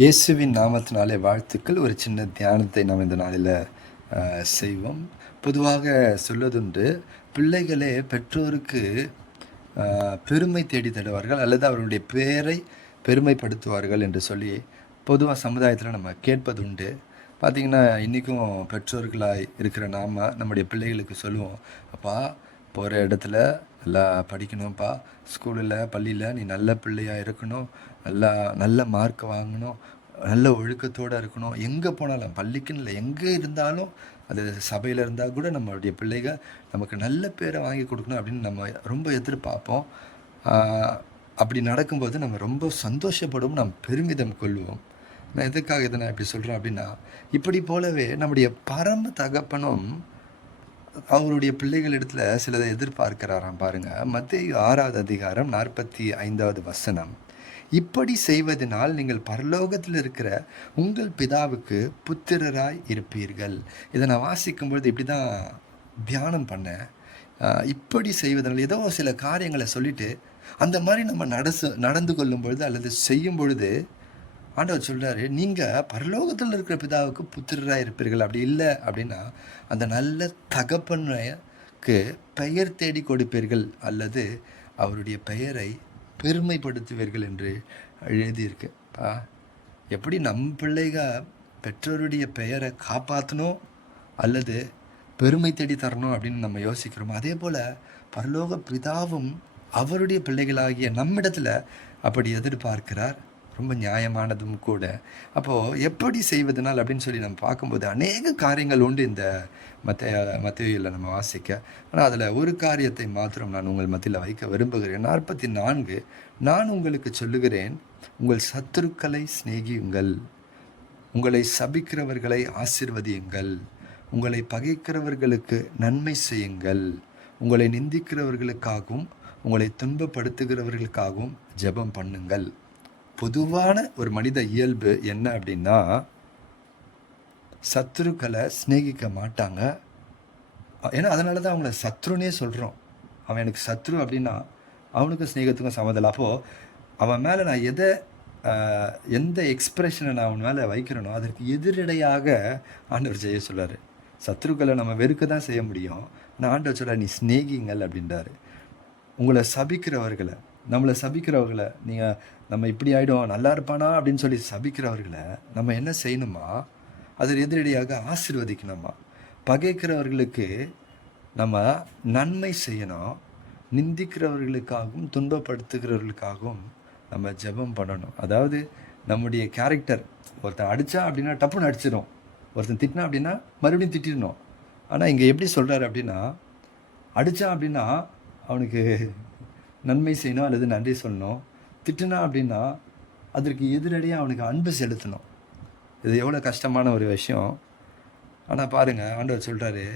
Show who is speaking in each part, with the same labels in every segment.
Speaker 1: இயேசுவின் நாமத்தினாலே வாழ்த்துக்கள். ஒரு சின்ன தியானத்தை நாம் இந்த நாளில் செய்வோம். பொதுவாக சொல்வதுண்டு பிள்ளைகளே பெற்றோருக்கு பெருமை தேடி தருவார்கள் அல்லது அவருடைய பெயரை பெருமைப்படுத்துவார்கள் என்று சொல்லி பொதுவாக சமுதாயத்தில் நம்ம கேட்பதுண்டு. பார்த்திங்கன்னா இன்றைக்கும் பெற்றோர்களாக இருக்கிற நாம் நம்முடைய பிள்ளைகளுக்கு சொல்லுவோம் அப்பா போகிற இடத்துல நல்லா படிக்கணும்ப்பா. ஸ்கூலில் பள்ளியில் நீ நல்ல பிள்ளையாக இருக்கணும். நல்லா நல்ல மார்க் வாங்கணும். நல்ல ஒழுக்கத்தோடு இருக்கணும். எங்கே போனாலும் பள்ளிக்குன்னு இல்லை எங்கே இருந்தாலும் அது சபையில் இருந்தால் கூட நம்மளுடைய பிள்ளைகள் நமக்கு நல்ல பேரை வாங்கி கொடுக்கணும் அப்படின்னு நம்ம ரொம்ப எதிர்பார்ப்போம். அப்படி நடக்கும்போது நம்ம ரொம்ப சந்தோஷப்படுவோம் நாம் பெருமிதம் கொள்வோம். நான் எதுக்காக இதை நான் இப்படி சொல்கிறேன் அப்படின்னா இப்படி போலவே நம்முடைய பரம தகப்பனும் அவருடைய பிள்ளைகளிடத்துல சிலதை எதிர்பார்க்கிறாராம் பாருங்க. மத்திய ஆறாவது அதிகாரம் நாற்பத்தி ஐந்தாவது வசனம். இப்படி செய்வதனால் நீங்கள் பரலோகத்தில் இருக்கிற உங்கள் பிதாவுக்கு புத்திரராய் இருப்பீர்கள். இதை நான் வாசிக்கும் பொழுது இப்படி தான் தியானம் பண்ணேன். இப்படி செய்வதனால் ஏதோ சில காரியங்களை சொல்லிட்டு அந்த மாதிரி நம்ம நடசு நடந்து கொள்ளும் பொழுது அல்லது செய்யும் பொழுது ஆண்டவர் சொல்கிறாரு நீங்கள் பரலோகத்தில் இருக்கிற பிதாவுக்கு புத்திரராக இருப்பீர்கள். அப்படி இல்லை அப்படின்னா அந்த நல்ல தகப்பனுக்கு பெயர் தேடி கொடுப்பீர்கள் அல்லது அவருடைய பெயரை பெருமைப்படுத்துவீர்கள் என்று எழுதியிருக்கு. பா எப்படி நம் பிள்ளைக பெற்றோருடைய பெயரை காப்பாற்றணும் அல்லது பெருமை தேடி தரணும் அப்படின்னு நம்ம யோசிக்கிறோம் அதே போல் பரலோக பிதாவும் அவருடைய பிள்ளைகளாகிய நம்மிடத்தில் அப்படி எதிர்பார்க்கிறார். ரொம்ப நியாயமானதும் கூட. அப்போது எப்படி செய்வதனால் அப்படின்னு சொல்லி நம்ம பார்க்கும்போது அநேக காரியங்கள் உண்டு இந்த மத்திய மத்தியில் நம்ம வாசிக்க. ஆனால் அதில் ஒரு காரியத்தை மாத்திரம் நான் உங்கள் மத்தியில் வைக்க விரும்புகிறேன். நாற்பத்தி நான்கு நான் உங்களுக்கு சொல்லுகிறேன் உங்கள் சத்துருக்களை சிநேகியுங்கள். உங்களை சபிக்கிறவர்களை ஆசிர்வதியுங்கள். உங்களை பகைக்கிறவர்களுக்கு நன்மை செய்யுங்கள். உங்களை நிந்திக்கிறவர்களுக்காகவும் உங்களை துன்பப்படுத்துகிறவர்களுக்காகவும் ஜெபம் பண்ணுங்கள். பொதுவான ஒரு மனித இயல்பு என்ன அப்படின்னா சத்துருக்களை சிநேகிக்க மாட்டாங்க. ஏன்னா அதனால தான் அவங்கள சத்ருனே சொல்கிறோம் அவன் எனக்கு சத்ரு அப்படின்னா அவனுக்கும் ஸ்நேகத்துக்கும் சம்மதில்லை அப்போது அவன் மேலே நான் எதை எந்த எக்ஸ்ப்ரெஷனை நான் அவன் மேலே வைக்கிறேனோ அதற்கு எதிரடையாக ஆண்டவர் செய்ய சொல்றாரு. சத்ருக்களை நம்ம வெறுக்க தான் செய்ய முடியும். ஆனால் ஆண்டவர் சொல்கிறார் நீ சிநேகிங்கள் அப்படின்றாரு. உங்களை சபிக்கிறவர்களை நம்மளை சபிக்கிறவர்களை நீங்கள் நம்ம இப்படி ஆகிடும் நல்லா இருப்பானா அப்படின்னு சொல்லி சபிக்கிறவர்களை நம்ம என்ன செய்யணுமா? அதில் எதிரடியாக ஆசிர்வதிக்கணுமா? பகைக்கிறவர்களுக்கு நம்ம நன்மை செய்யணும் நிந்திக்கிறவர்களுக்காகவும் துன்பப்படுத்துகிறவர்களுக்காகவும் நம்ம ஜெபம் பண்ணணும். அதாவது நம்முடைய கேரக்டர் ஒருத்தன் அடித்தா அப்படின்னா டப்புன்னு அடிச்சிடும் ஒருத்தன் திட்டினா அப்படின்னா மறுபடியும் திட்டிடணும். ஆனால் இங்கே எப்படி சொல்கிறாரு அப்படின்னா அடித்தான் அப்படின்னா அவனுக்கு நன்மை செய்யணும் அல்லது நன்றி சொல்லணும். திட்டுனா அப்படின்னா அதற்கு எதிரடியாக அவனுக்கு அன்பு செலுத்தணும். இது எவ்வளோ கஷ்டமான ஒரு விஷயம். ஆனால் பாருங்கள் ஆண்டவர் சொல்கிறாரு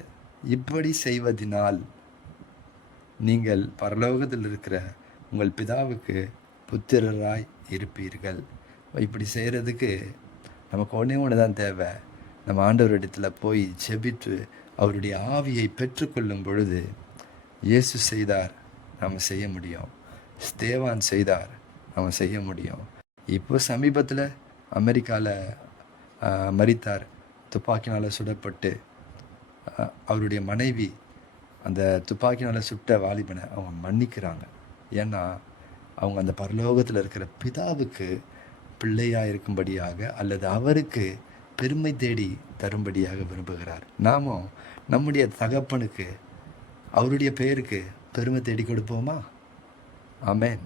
Speaker 1: இப்படி செய்வதினால் நீங்கள் பரலோகத்தில் இருக்கிற உங்கள் பிதாவுக்கு புத்திரராய் இருப்பீர்கள். இப்படி செய்கிறதுக்கு நமக்கு ஒன்றே ஒன்று தான் தேவை. நம்ம ஆண்டவரிடத்தில் போய் ஜெபித்து அவருடைய ஆவியை பெற்றுக்கொள்ளும் பொழுது இயேசு செய்தார். நம்ம செய்ய முடியும். ஸ்தேவான் செய்தார் நம்ம செய்ய முடியும். இப்போ சமீபத்தில் அமெரிக்காவில் மறித்தார் துப்பாக்கினால் சுடப்பட்டு அவருடைய மனைவி அந்த துப்பாக்கினால் சுட்ட வாலிபனை அவங்க மன்னிக்கிறாங்க. ஏன்னா அவங்க அந்த பரலோகத்தில் இருக்கிற பிதாவுக்கு பிள்ளையாக இருக்கும்படியாக அல்லது அவருக்கு பெருமை தேடி தரும்படியாக விரும்புகிறார். நாமும் நம்முடைய தகப்பனுக்கு அவருடைய பெயருக்கு பெருமை தேடி கொடுப்போமா? அமேன்